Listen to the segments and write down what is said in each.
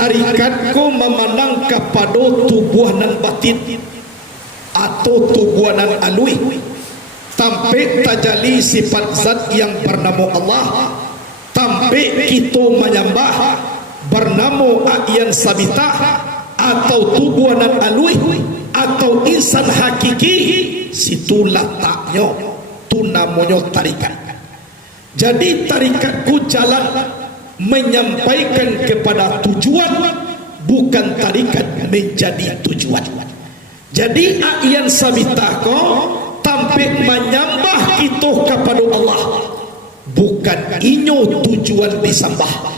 tarikatku memandang kepada tubuhanan batin atau tubuhanan alui sampai tajali sifat zat yang bernama Allah, sampai kita menyembah bernama A'yan Sabitah atau tubuhanan alui atau insan hakiki, situ letaknya tu namanya tarikat. Jadi tarikatku jalan menyampaikan kepada tujuan, bukan tarikat menjadi tujuan. Jadi A'yan Sabitah ko tampik menyembah kita kepada Allah, bukan inyo tujuan disembah.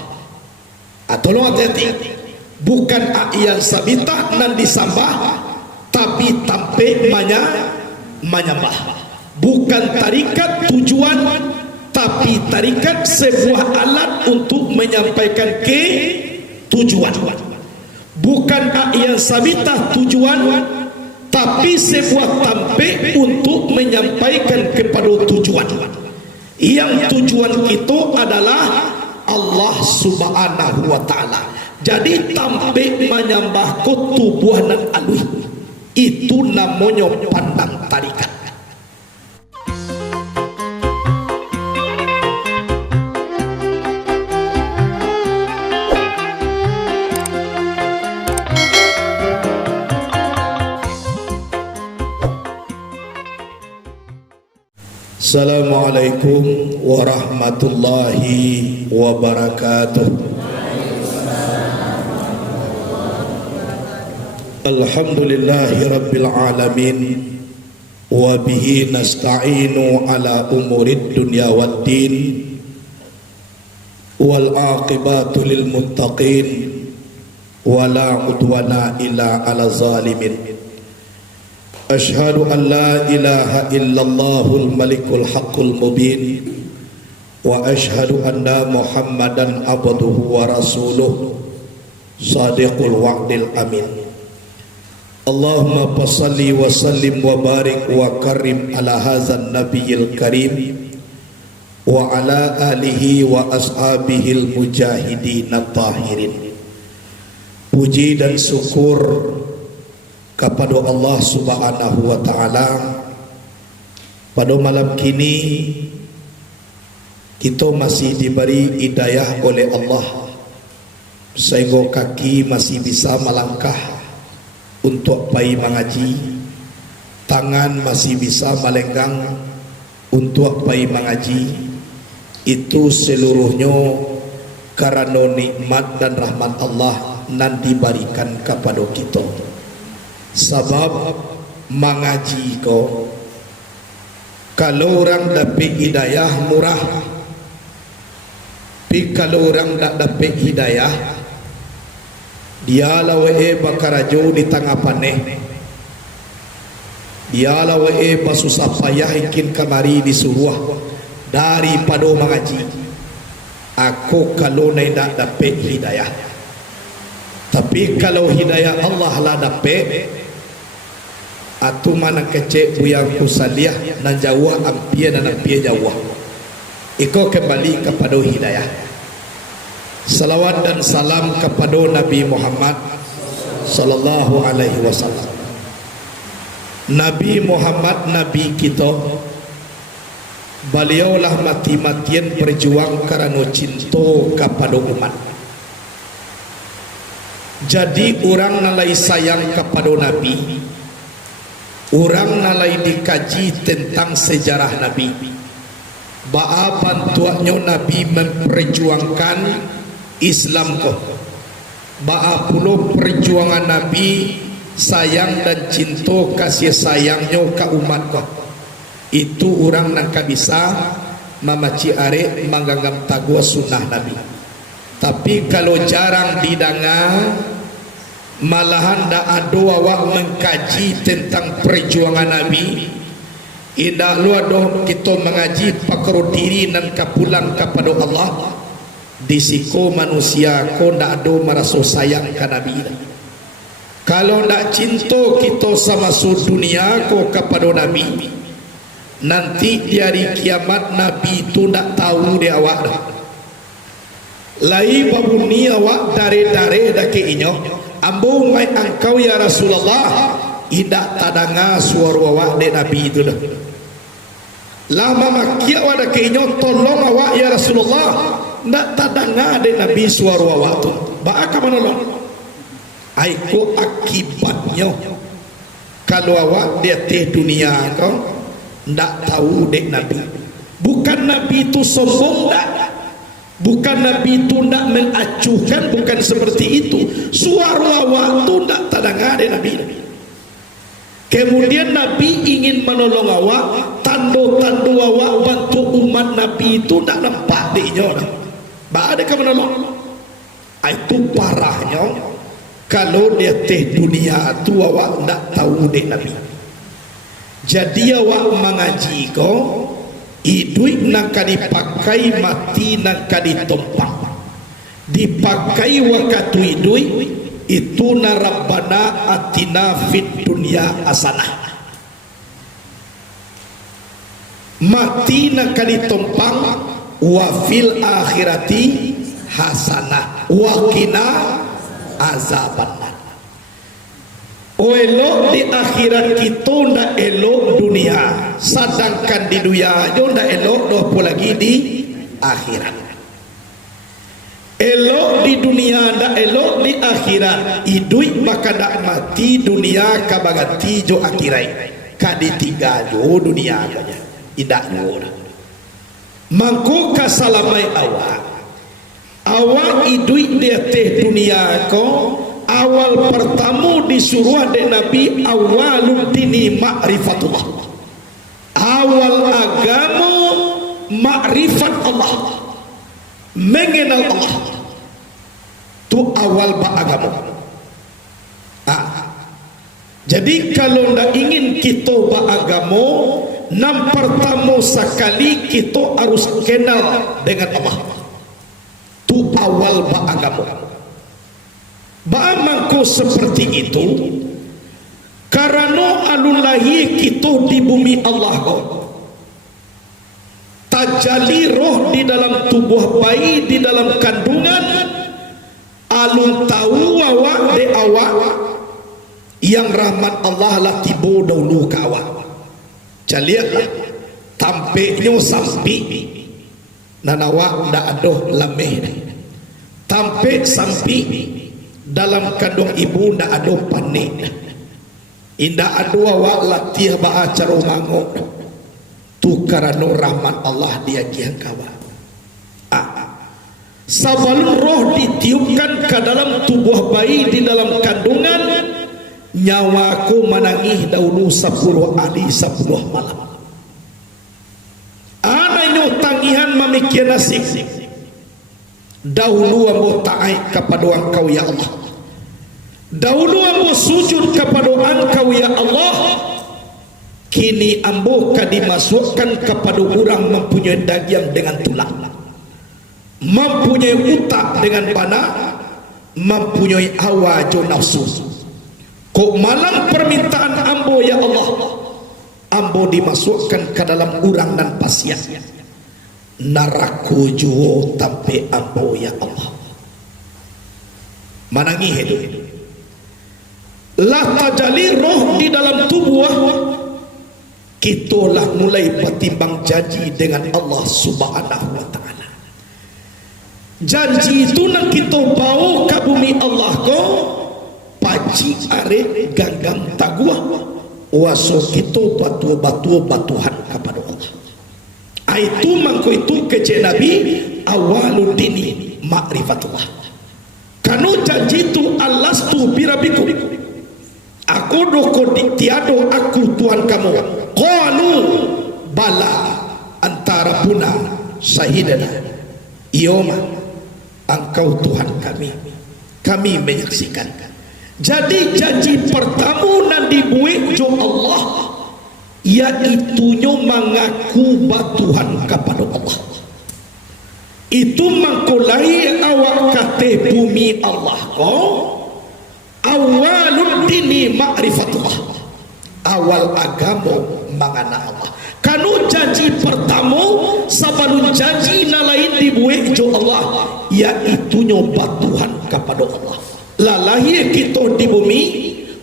Tolong hati-hati, bukan A'yan Sabitah nan disembah, tapi tampik menyembah. Bukan tarikat tujuan, tapi tarikat sebuah alat untuk menyampaikan ke tujuan. Bukan A'yan Sabitah tujuan, tapi sebuah tampik untuk menyampaikan kepada tujuan. Yang tujuan kita adalah Allah Subhanahu wa ta'ala. Jadi tampik menyembah tubuhanan alui, itu namanya pandang tarikat. Assalamualaikum warahmatullahi wabarakatuh. Alhamdulillahi rabbil alamin, wa bihi nasta'inu ala umurid dunya waddin, wal aqibatu lil muttaqin, wa la udwana illa ala zalimin. Ashhadu an la ilaha illallahul malikul haqqul mubin, wa ashhadu anna muhammadan abduhu wa rasuluh sadiqul wa'dil amin. Allahumma salli wa sallim wa barik wa karim ala hadzal nabiyil karim wa ala alihi wa ashabihil mujahidin at-tahirin. Puji dan syukur kepada Allah Subhanahu wa ta'ala. Pada malam kini kita masih diberi hidayah oleh Allah sehingga kaki masih bisa melangkah untuk pergi mengaji, tangan masih bisa melenggang untuk pergi mengaji. Itu seluruhnya karena nikmat dan rahmat Allah nan diberikan kepada kita. Sebab mengaji ko, kalau orang dapat hidayah murah, tapi kalau orang tak dapat hidayah, dia lawe bakarajo di tengah paneh, dia lawe basusah payah ikin kamari disuruh daripada mengaji. Aku kalau tidak dapat hidayah, tapi kalau hidayah Allah lah dapat, atu mana kecek buyang kusaliah nan jawah ampia dan ampia jawah. Iko kembali kepada hidayah. Salawat dan salam kepada Nabi Muhammad sallallahu alaihi wasallam. Nabi Muhammad nabi kita, beliaulah mati-matian berjuang karena cinta kepada umat. Jadi orang nalai sayang kepada Nabi, orang nalai dikaji tentang sejarah Nabi. Bapa tuanya Nabi memperjuangkan Islam ko. Bapa puluh perjuangan Nabi sayang dan cinta kasih sayangnya ke umat ko. Itu orang nak bisa mamaci arek mangganggam tagua sunnah Nabi. Tapi kalau jarang didengar, malahan dak ada awak mengkaji tentang perjuangan Nabi. Indah lu ada kita mengaji pakar diri dan kapulang kepada Allah. Di siko manusia ko ndak ada merasa sayang ke Nabi. Kalau ndak cinta kita sama dunia ko kepada Nabi, nanti di hari kiamat Nabi itu ndak tahu dia awak dah. lai babuni awak dare-dare dake inyo ambo mai angkau ya Rasulullah idak tadanga suara awak de Nabi itu dah lama makia awak dake inyo tolong awak ya Rasulullah ndak tadanga de Nabi suara awak tu ba aka menolong aiko akibatnya kalau awak di atas dunia kau ndak tahu dek Nabi bukan Nabi itu sombong dak bukan Nabi itu nak mengacuhkan, bukan seperti itu. Suara awak itu tak terdengar dari Nabi. Kemudian Nabi ingin menolong awak, tanda-tanda awak bantu umat Nabi itu tak nampak di nyonya. Ba ada ke menolong? Itu parahnya kalau di atas dunia itu awak tak tahu dek Nabi. Jadi awak mengaji kau iduit nak dipakai mati nak ditompang dipakai waktu iduit itu na Rabbana atina fid dunya hasanah mati nak ditompang wa fil akhirati hasanah wa qina azabannar. Oh elok di akhirat kita ndak elok dunia, sedangkan di dunia aja ndak elok doh lagi di akhirat. Elok di dunia ndak elok di akhirat. Hidup maka ndak mati dunia kabagati jo akhirat. Kadi tiga jo dunia aja. Tidak jo. Mangko kasalamai awak. Awak hidup di atas dunia ko. Awal pertama disuruh ada Nabi awalul dini ma'rifatullah. Awal agama ma'rifat Allah, mengenal Allah. Tu awal agama. Jadi kalau ndak ingin kita beragama, nam pertama sekali kita harus kenal dengan Allah. Tu awal agama. Ba'amangku seperti itu karena alulahi kita di bumi Allah ko tajali roh di dalam tubuh bayi di dalam kandungan alun tahu awak de awak yang rahmat Allah lah tiba dahulu ke awak jaliatlah tampaknya sampai dan awak ndak ada lameh tampak sampai dalam kandung ibu ndak ada panik indak ada awak latih baca romango tu karena rahmat Allah dia kian kawa sebelum roh ditiupkan ke dalam tubuh bayi di dalam kandungan nyawaku menangis dahulu 10 hari 10 malam anaknya tangihan memikir nasib dahulu ambo taat kepada engkau ya Allah dahulu ambo sujud kepada engkau ya Allah kini ambo dimasukkan kepada orang mempunyai daging dengan tulang mempunyai utak dengan bana mempunyai hawa jo nafsu kok malam permintaan ambo ya Allah ambo dimasukkan ke dalam orang dan pasien naraku juo tampe ambo ya Allah manangi hidup lah tajali roh di dalam tubuh kita lah mulai bertimbang janji dengan Allah subhanahu wa ta'ala janji itu nak kita bawa ke bumi Allah ko paci are ganggam taguah waso kita batu-batuhan kepada Allah itu mangko itu kecil Nabi awalul dini ma'rifatullah kanu janji itu alastu birabikum aku doko tiado aku Tuhan kamu qalu bala antara puna syahidana ioma engkau Tuhan kami menyaksikan jadi janji pertama nan dibuat jo Allah yaitunya mengaku batuhan kepada Allah itu mangkulai awak kate bumi Allah ko awalul dini ma'rifatullah awal agama mangana Allah kanu janji pertama sabalun janji na lain dibuat jo Allah, yaitu nyoba Tuhan kepada Allah. Lahir kita di bumi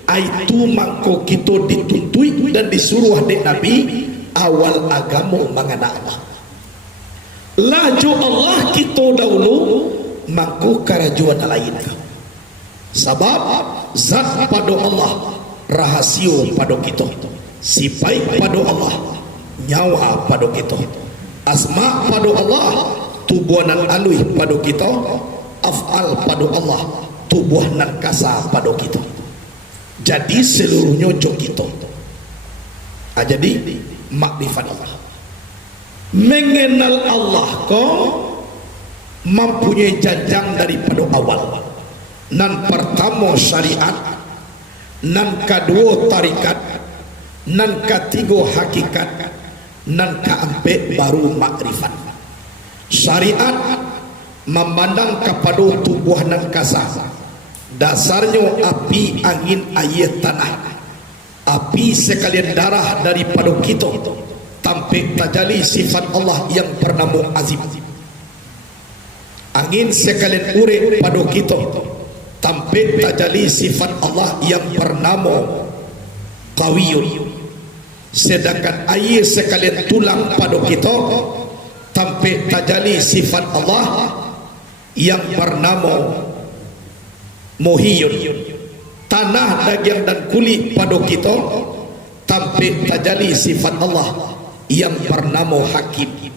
itu mangko kita dituntui dan disuruh dek Nabi awal agama mengenal Allah. Laju Allah kita dahulu mangko karajuan lain. Sebab zat pada Allah rahasio pada kita, sifat pada Allah nyawa pada kita, asma pada Allah tubuhanan alui pada kita, af'al pada Allah tubuhanan kasa pada kita. Jadi seluruhnya jo kita. Jadi makrifat Allah, mengenal Allah kau mempunyai janjang daripada awal. Nan pertama syariat, nan kedua tarikat, nan ketiga hakikat, nan keempat baru makrifat. Syariat memandang kepada tubuh nan kasar, dasarnya api, angin, air, tanah. Api sekalian darah daripada kita, tampik tajali sifat Allah yang bernama azim. Angin sekalian urip pada kita, tampik tajali sifat Allah yang bernama qawiyun. Sedangkan air sekalian tulang pada kita, tampik tajali sifat Allah yang bernama muhiyun. Tanah, daging dan kulit pada kita, tampik tajali sifat Allah yang bernama hakim.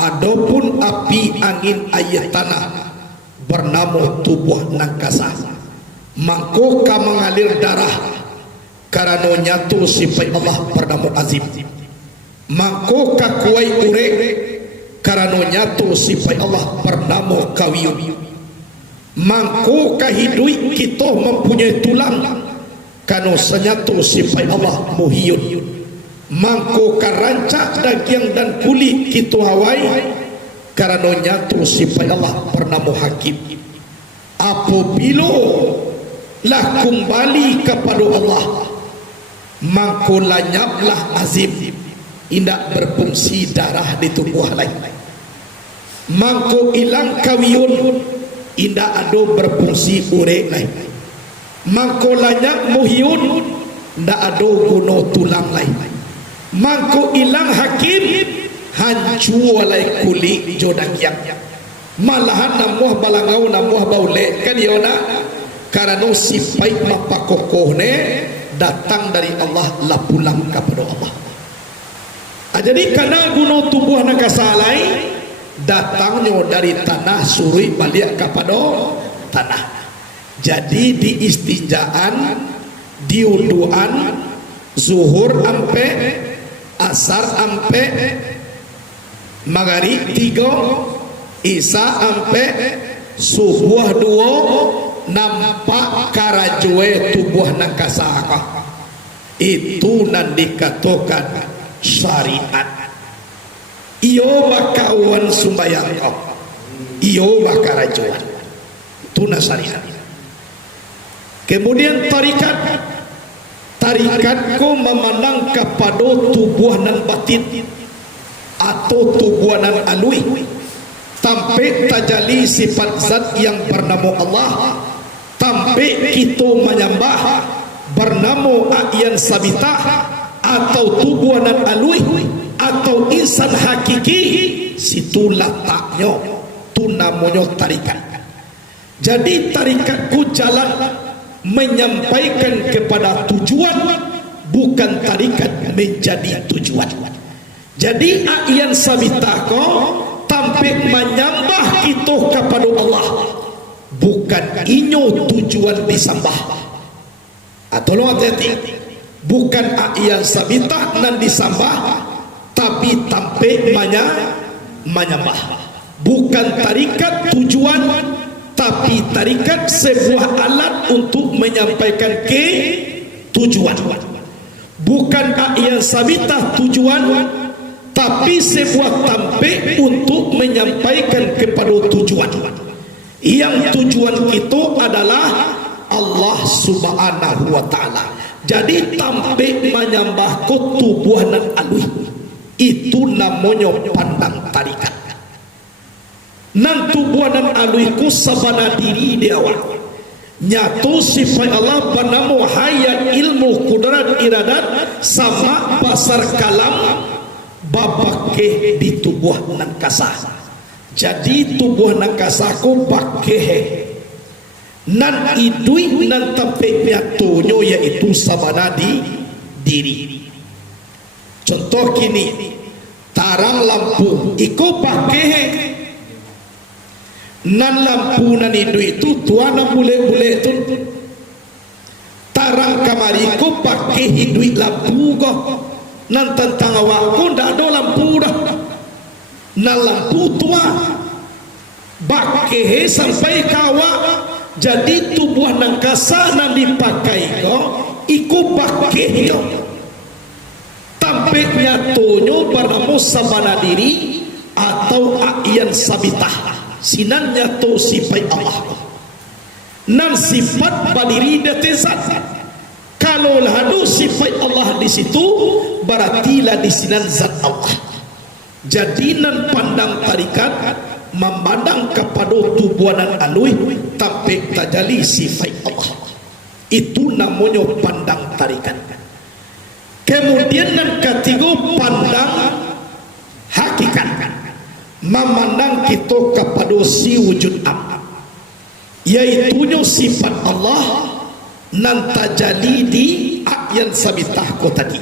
Adapun api, angin, air, tanah bernama tubuh nangkasa. Mangko ka mengalir darah karena nyatu sifat Allah bernama azim. Mangko ka kuai urek karena nyatu sifat Allah bernama kawiyun. Mangko kahidui kita mempunyai tulang karena senyatu sifat Allah muhiyun. Mangko karancak daging dan kulit kita hawai karena nyatu sifat Allah bernama hakim. Apabila lah kembali kepada Allah, mangko lanyaplah azim, indak berfungsi darah di tubuh lain. Mangko ilang kawiyun, indak ada berfungsi urek lain. Mangko lanyap muhyun, ndak ada guna tulang lain. Mangko ilang hakim, hancur oleh kulit jodak yang malahan namuh balangau namuh baule kan yona karena sifat mapa kokoh ne datang dari Allah lah pulang kepada Allah. Jadi karena guna tubuh nak kasalai datangnya dari tanah suri balik kepada tanah. Jadi di istinjaan, di wuduan, zuhur ampe, asar ampe, maghrib 3, isya ampe, subuh 2, nampak karajue tubuh nakasaka. Itu nan dikatakan syariat. Iyo bakawan sumbayang kau, iyo bakarajuan, itu syariat. Kemudian tarikat, tarikatku memandang kepada tubuh nan batin atau tubuh nan alui, tampik tajali sifat zat yang bernama Allah, tampik kita menyembah bernama A'yan Sabitah atau tubuh nan alui atau insan hakiki. Situ letaknya, itu namanya tarikat. Jadi tarikatku jalan menyampaikan kepada tujuan, bukan tarikat menjadi tujuan. Jadi A'yan Sabitah kau tampik menyembah kita kepada Allah, bukan inyo tujuan disembah. Tolong hati-hati, bukan A'yan Sabitah nan disembah, tapi tampik menyembah. Bukan tarikat tujuan, tapi tarikat sebuah alat untuk menyampaikan ke tujuan. Bukan A'yan Sabitah tujuan, tapi sebuah tampik untuk menyampaikan kepada tujuan. Yang tujuan itu adalah Allah Subhanahu wa ta'ala. Jadi tampik menyembah tubuh nan alui, Itu namanya pandang tarikat. Nan tubuanan aluiku sabana diri dewa. Nyatu sifat Allah banamu hayat ilmu kudrat iradat sama basar kalam babake di tubuh nan kasah. Jadi tubuh nan kasaku bakeh nan idui nan tempe nyatunya yaitu sabana di diri. Contoh kini tarang lampu iku pakai nan lampu nan itu tuana bule-bule itu tarang kamari iku pakai hidui lampu kok nan tentang awakku ndak ada lampu dah nan lampu tua pakai sampai kawa jadi tubuh nan kasa nan dipakai kok iku pakai yo tampaknya tonyo bernama sabana diri atau ayan sabitah sinannya to sifat Allah nan sifat badiri datezat kalau lahadu sifat Allah di situ berarti lah di sinan zat Allah. Jadi nan pandang tarikat memandang kepada tubuhanan alui tapi tajali sifat Allah, itu namanya pandang tarikat. Kemudian yang ketiga pandang hakikat, memandang kita kepada si wujud am, yaitu sifat Allah nan tajali di ayan sabitah ko tadi.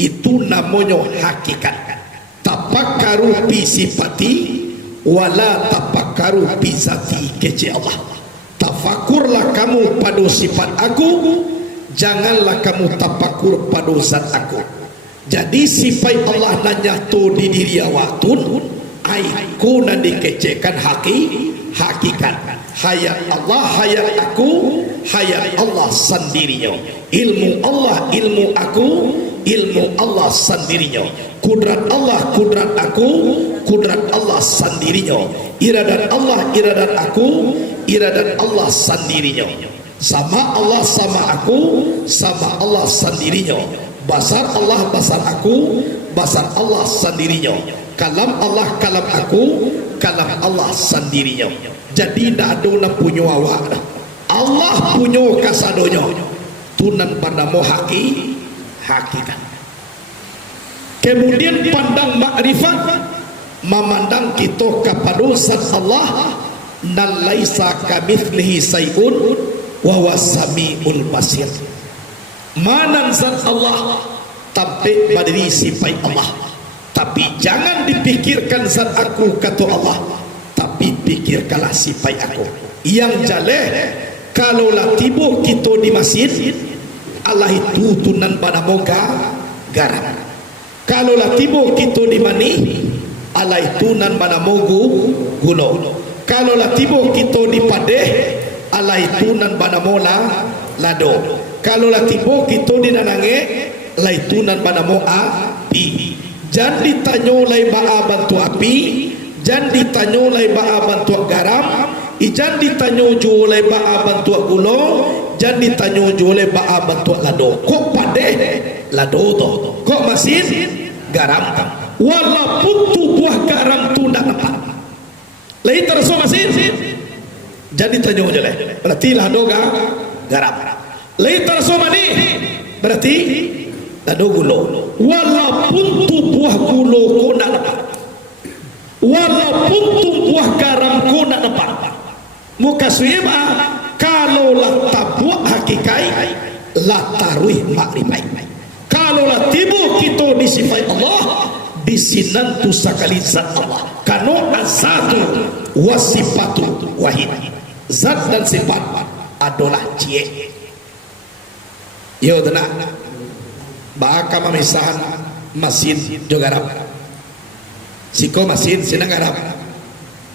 Itu namanya hakikat. Tafakkaru bi sifati wala tafakkaru bi zati kece Allah. Tafakurlah kamu pada sifat aku, janganlah kamu tafakur pada zat aku. Jadi sifat Allah nanya tu di diri awatun aiku nan dikecekan hakikat. Hayat Allah, hayat aku, hayat Allah sendirinya. Ilmu Allah, ilmu aku, ilmu Allah sendirinya. Kudrat Allah, kudrat aku, kudrat Allah sendirinya. Iradat Allah, iradat aku, iradat Allah sendirinya. Sama Allah, sama aku, sama Allah sendirinya. Basar Allah, basar aku, basar Allah sendirinya. Kalam Allah, kalam aku, kalam Allah sendirinya. Jadi tidak ada nak punya awak, Allah punya kasadonya. Tunan bernama hakikat. Kemudian pandang makrifat, memandang kita kepada zat Allah nan laisa kamitslihi syai'un wa huwas samiul basir. Manan zat Allah tampik badiri sifat Allah, tapi jangan dipikirkan zat aku kata Allah, tapi pikirkanlah sifat aku. Yang jaleh kalau lah tiba kita di masjid, Allah itu tunan pada moga garam. Kalau lah tiba kita di mani, Allah itu nan pada mogu gula. Kalau lah tiba kita di padeh, Allah itu nan pada mola lado. Kalau lah tiba kita di nanange, Allah itu nan pada moa api. Jangan ditanya lai ba'a bantu api, jangan ditanya lai ba'a bantu garam, jangan ditanya jo lai ba'a bantu gula, jangan ditanya jo lai ba'a bantu lado. Kok padeh lado to, kok masin garam tam. Walaupun tu buah garam tu ndak nampak, lai terso masin, jadi tanya jo lai berarti lado garam. Lai terso mani berarti lado gula. Walaupun tu buah gula ko ndak nampak, walaupun tu buah garam ko ndak nampak, muka suyeba kalau lah tabuak hakikai lah taruh makrifat. Kalau lah tibu kita di sifat Allah, di sinan tu sakali zat Allah. Kano azatu wasifatu wahid. Zat dan sifat adalah cie. Yo tenang. Baka memisahan mesin jo garam. Siko mesin sina garam.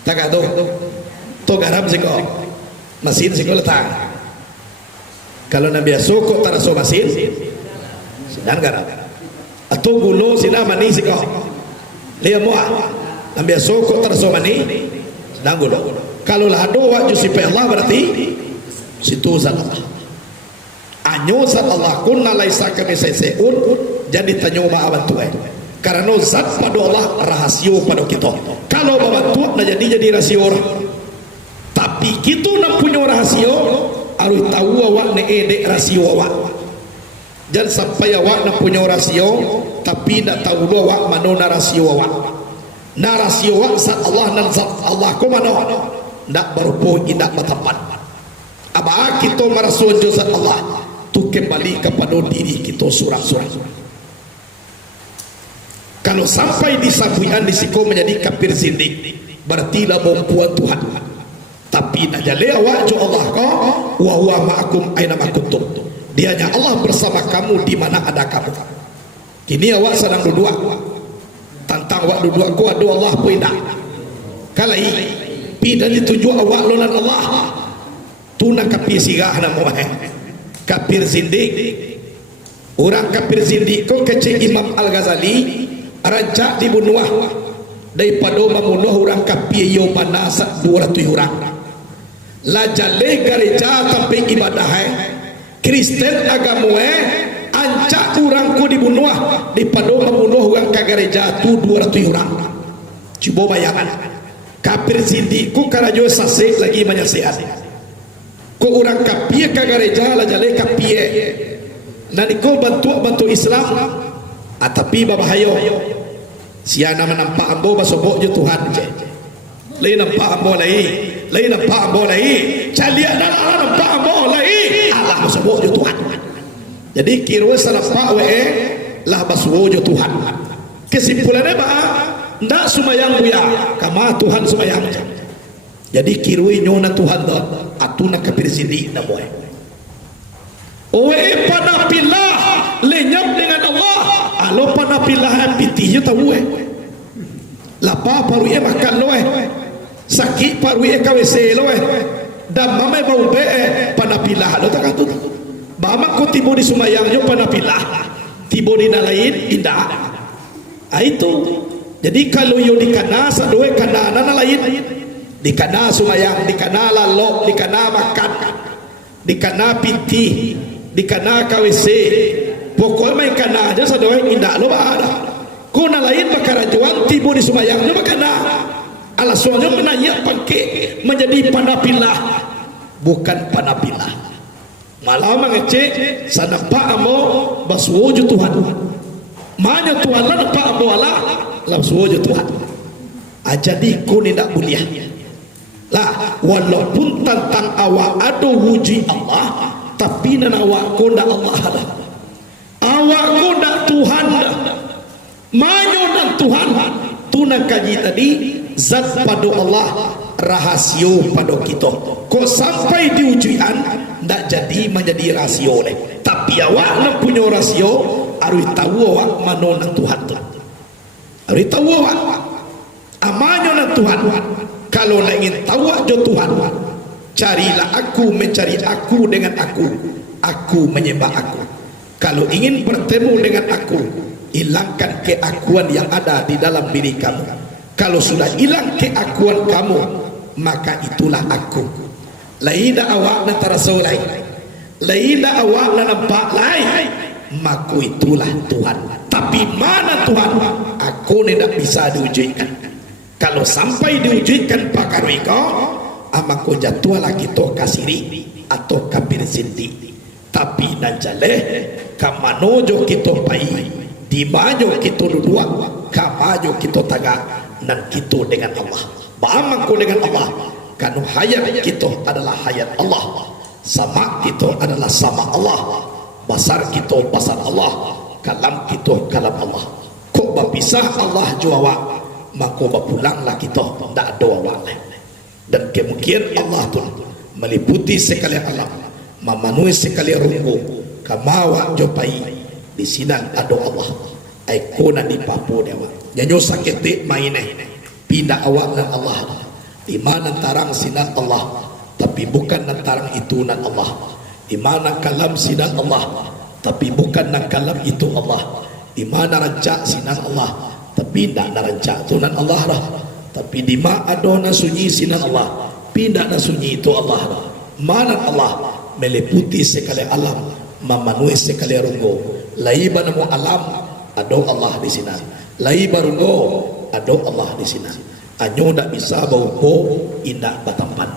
Tagado. To garam siko. Mesin siko letak. Kalau nabi asoko taraso mesin dan garam. Atau gulo sina mani siko. Liya moa. Nabi asoko taraso mani dan gulo. Kalau lah doa jo sipai Allah berarti situ zat Allah. Anyo zat Allah kunna laisa kamisaiun, jadi tanyo ma'aban tuai. Karena zat pada Allah rahasio pada kita. Kalau babantu nak jadi rahasio orang. Tapi kita nak punya rahasio, harus tahu awak nak edek rahasio awak. Jangan sampai awak nak punya rahasio, tapi nak tahu awak mana rahasio awak. Rahasio awak zat Allah dan zat Allah ko mana? Nak berupa indak bertempat. Abah kita merasuan zat Allah, tu kembali kepada diri kita surah-surah. Kalau sampai disabuian disiko menjadi kafir zindik, berarti lah perempuan Tuhan. Tapi nak jale awak jo Allah ko, wa huwa ma'akum aina ma kuntum. Dianya Allah bersama kamu di mana ada kamu. Kini awak sedang duduk. Tantang awak duduk ko ada Allah pun indah. Kalai pi dan dituju awak lolan Allah. Tu nak kafir sigah nama kafir zindik. Orang kafir zindik ko kecil Imam Al-Ghazali rancak dibunuh daripada membunuh orang kafir yo manasa 200 orang. La jale gereja tapi ibadah Kristen agama ancak orang ku dibunuh daripada membunuh orang ke gereja tu 200 orang. Cuba bayangkan kafir zindik ku karajo sasek lagi menyasihat. Ku orang kafir ke gereja la jale kafir. Dan ko bantu Islam. Tapi babahayo siana menampak ambo basobok je Tuhan je. Lain nampak ambo lain nampak ambo lain. Calia dan Allah nampak ambo lain. Allah basobok je Tuhan. Jadi kira salafak we lah basobok je Tuhan. Kesimpulannya bah ndak sumayang buya kama Tuhan sumayang je. Jadi kira nyona Tuhan dah atuna kafir sini na boy. Oe pada pilah lenyap dengan Allah. Alo pada pilahan pitih tahu lapa paru makan lo sakit paru KWC lo dan mama bau be pada pilah lo tak katut mama ko tibo di sumayang yo pada pilah tibo di lain indah itu. Jadi kalau yo dikana sadoe kana lain dikana sumayang dikana lalok dikana makan dikana pitih dikana KWC pokoknya main kana aja sadoe indah lo ada. Kuna lain bakarajuan tibu di sumayang lo bakana. Alasannya menanya pakai menjadi panapilah bukan panapilah. Malah mengecek sanapa amo baswojo Tuhan. Mana Tuhan lah nampak amo Allah lah baswojo Tuhan. Jadi ku tidak mulia. Lah walaupun tentang awak ada wujud Allah, tapi nan awak ku ndak Allah dah. Awak ku ndak Tuhan dah. Manyo dan Tuhan tu nak kaji tadi zat pada Allah rahasio pada kita. Kau sampai di ujian ndak jadi menjadi rahasio leh. Tapi awak nak punya rahasio harus tahu awak mana nak Tuhan tu. Harus tahu awak amanyo nak Tuhan. Kalau nak ingin tahu jo Tuhan, carilah aku mencari aku dengan aku menyembah aku. Kalau ingin bertemu dengan aku, hilangkan keakuan yang ada di dalam diri kamu. Kalau sudah hilang keakuan kamu, maka itulah aku. Lain awak nak terasa lain, lain awak nak nampak lain, maka itulah Tuhan. Tapi mana Tuhan? Aku tidak bisa diwujudkan. Kalau sampai diwujudkan pakar wiko, maka jatuhlah kita kasiri atau kafir zindik. Tapi nanjale kamanojo kita pai di maju kita duduk kamaju kita tagak dan kita dengan Allah ba'amangku dengan Allah kanu hayat kita adalah hayat Allah, sama kita adalah sama Allah, basar kita basar Allah, kalam kita kalam Allah. Kok berpisah Allah jua maka berpulanglah kita tak ada awak. Dan kemungkinan Allah tu meliputi sekalian alam, memenuhi sekalian rumput kamawa jopai di sinan ada Allah. Aku nak di Papua dia awak. Jangan sakit main pindah awak dan Allah. Di mana tarang sinan Allah, tapi bukan nak tarang itu nan Allah. Di mana kalam sinan Allah, tapi bukan nak kalam itu Allah. Di mana rancak sinan Allah, tapi tidak nak rancak itu nan Allah dah. Tapi di mana ada nak sunyi sinan Allah, pindah nak sunyi itu Allah dah. Mana Allah meliputi sekalian alam, memenuhi sekalian runggu. Laiban mu alam ada Allah di sini. Lai barunggo ado Allah di sini. Anyo ndak bisa bau po indak batampan.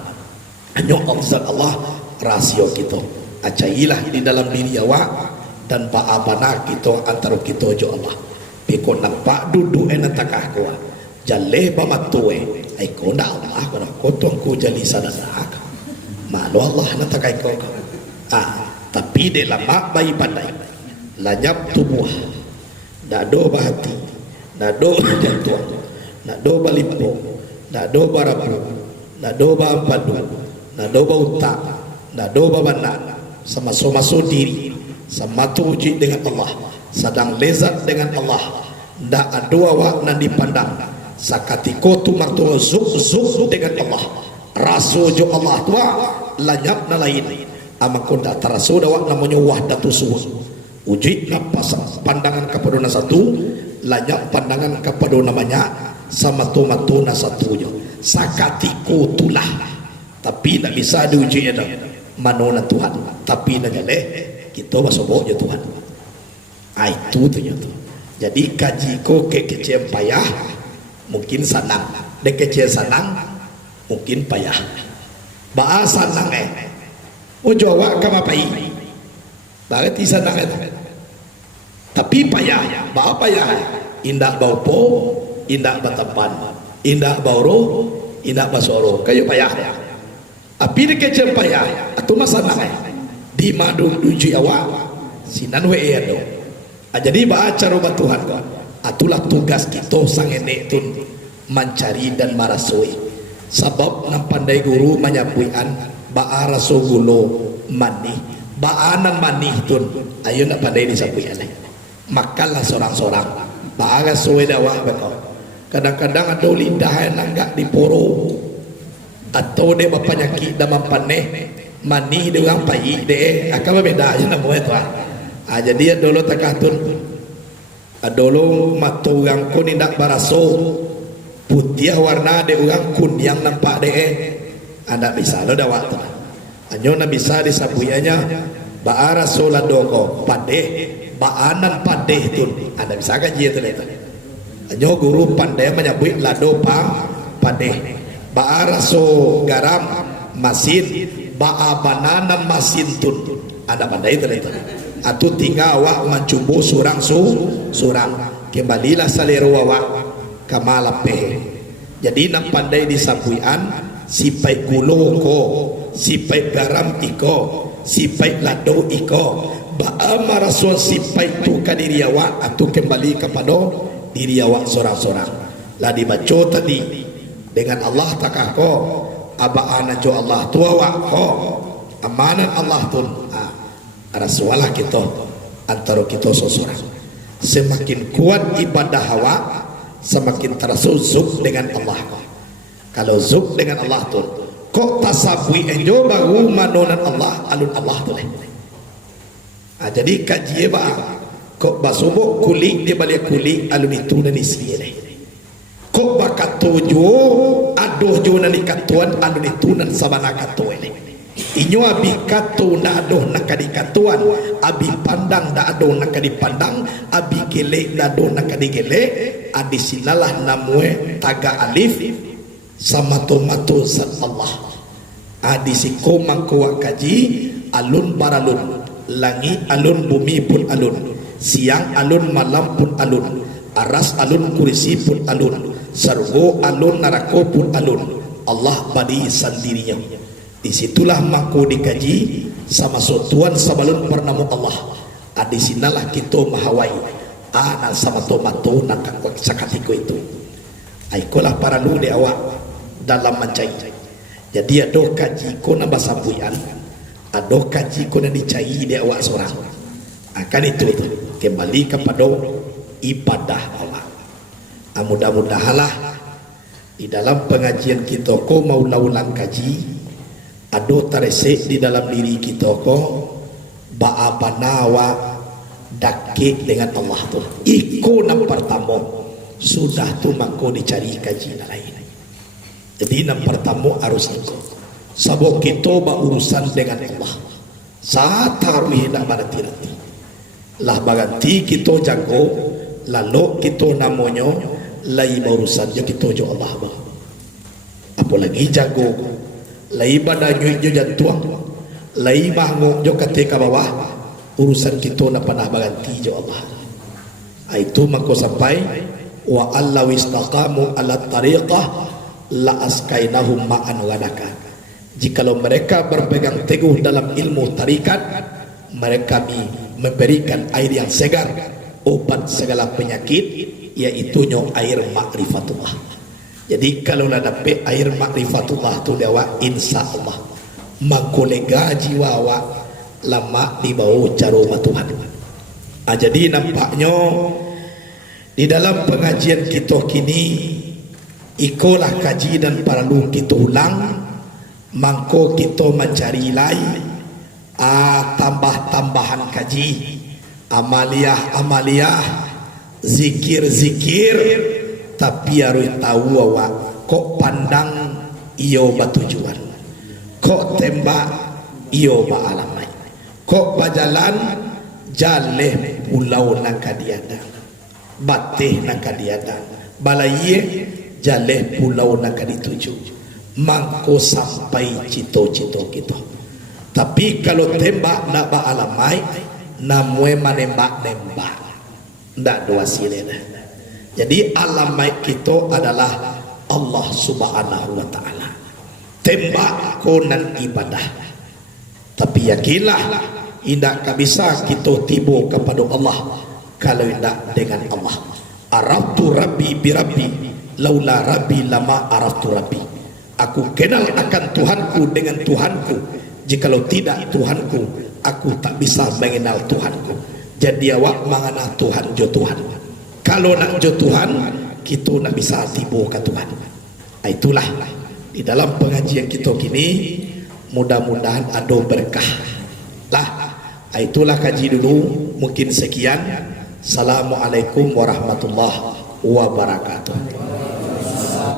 Anyo Allah rasio kita. Acailah di dalam diri awak dan baabana kita antara kita jo Allah. Piko nampak duduk enatakah kuah. Jalle bamatue. Ai ko ndak Allah ko kotong ku jali sadasak. Malu Allah natakai ko. Tapi de lama bayi pandai. Lanyap tubuh. Dado bahati. Dado jantung. Nado balimpo, nado barapu, nado bampadu, nado bauta, nado babana, sama so diri, sama tuji dengan Allah, sedang lezat dengan Allah, ndak adua wak nan dipandang, sakatiko tu martu zuk dengan Allah, rasu jo Allah tua, lanyap na lain, amakun dak tarasu dawak namanya wahdatu subuh, uji napas pandangan kepada satu, lanyap pandangan kepada namanya. Sama matuna satunya sakatiku tulah tapi tak bisa diuji ada manona Tuhan tapi nak jale kita basobok je Tuhan. Itu tu. Jadi kaji ko ke kecil payah mungkin sanang de kecil sanang mungkin payah ba sanang jawa kama pai berarti sanang tapi payah ba payah indah bau po indak batampan, indak bauro, indak basoro. Kayu payah. Api dikecem payah. Atu masanang di madu duju awak. Sinan we ado. Jadi ba acara Tuhan ko. Atulah tugas kita sang enek tun mencari dan marasoi. Sebab nam pandai guru menyapuian ba rasogulo mani. Baanan mani tun. Ayo nak pandai disapuian. Makalah sorang-sorang. Ba rasoe dawah bekau. Kadang-kadang ada lidah yang nanggak di poro atau dia berpenyakit dalam paneh mani dia orang pai deh akan berbeda aja nama itu jadi dulu takatun dulu mata orang ko tidak baraso putih warna dia orang kun yang nampak deh anda bisa lo dah waktu anyo na bisa disapuianya baara sola doko padeh baanan padeh tun anda bisa kaji itu itu. Anyo guru pandai menyebut lado padeh ba raso garam masin ba bananan masin tun ada pandai itu atu tinggal awak mencubu surang kembalilah saliru awak kamalape jadi nak pandai disapuian sipai gulo ko sipai garam iko sipai lado iko ba maraso sipai tu kadiri awak atu kembali kepada diri awak sorang-sorang lah dibaca tadi dengan Allah takah ko abaan jo Allah tua awak ko amanan Allah tun ada sualah kita antara kita seorang semakin kuat ibadah awak semakin terasa zuk dengan Allah kalau zuk dengan Allah tun kok tasabui enjo baru manonan Allah alun Allah tu jadi kaji ba kok basubuk kulik dia balik kulik alun itu dan isi ni kok bakatuju aduh jo nan ikatuan alun itu nan sabana katuan ni inyo abi katu na aduh nak kadikatuan abi pandang na aduh nak kadipandang abi gelek na aduh nak kadigelek adi sinalah namue taga alif sama tomato zat Allah adi siko mangkuwa kaji alun baralun langit alun bumi pun alun siang alun malam pun alun aras alun kursi pun alun sargo alun narako pun alun Allah badi sendirinya disitulah maku dikaji sama sotuan sabalun pernamu Allah di sinalah kita mahawai ana sama tomato nak sakatiko itu aikolah para lu de awak dalam mencai jadi ada kaji ko na basapuyan ada kaji ko na dicai de awak seorang akan itu kembali kepada ibadah Allah. Mudah-mudahanlah di dalam pengajian kita ko mau laulang kaji ado taresek di dalam diri kita ko baabanawa dakik dengan Allah tu iko nam pertama sudah tu mako dicari kaji lain jadi nam pertama harus iko sabok kita berurusan dengan Allah saat taruh nak berarti lah baganti kita jago lalu kita namanya lai urusan je kita jo Allah bah. Apalagi jago lai badanyui jo jantuang lai mahngok jo ketika bawah urusan kita na panah berganti jo Allah. Itu maka sampai wa allaw istaqamu ala tariqah la askainahum ma'an ghadaka. Jikalau mereka berpegang teguh dalam ilmu tarikat, mereka memberikan air yang segar, obat segala penyakit, yaitu air ma'rifatullah. Jadi kalau nak dapat air ma'rifatullah tu dewa insya Allah makolega jiwa wa lama di bawah caroma Tuhan. Jadi nampaknya di dalam pengajian kita kini ikolah kaji dan perlu kita ulang. Mangko kita mencari lain tambah-tambahan kaji, amaliyah, zikir, tapi harus tahu awak kok pandang iyo batujuan, kok tembak iyo ba alamai, kok bajalan jaleh pulau nakadiana, bateh nakadiana, balaye jaleh pulau nakadituju. Mangko sampai cito-cito kita. Tapi kalau tembak nak ba alamai, namue menembak ndak dua sirena. Jadi alamai kita adalah Allah Subhanahu wa taala. Tembak konan ibadah. Tapi yakinlah indak bisa kita tiba kepada Allah kalau indak dengan Allah. Araftu rabbi bi rabbi laula rabbi lama araftu rabbi. Aku kenal akan Tuhanku dengan Tuhanku. Jikalau tidak Tuhanku, aku tak bisa mengenal Tuhanku. Jadi awak mengana Tuhan jo Tuhan. Kalau nak jo Tuhan, kita nak bisa tiba ke Tuhan. Itulah di dalam pengajian kita kini, mudah-mudahan ada berkah. Lah, itulah kaji dulu. Mungkin sekian. Assalamualaikum warahmatullahi wabarakatuh.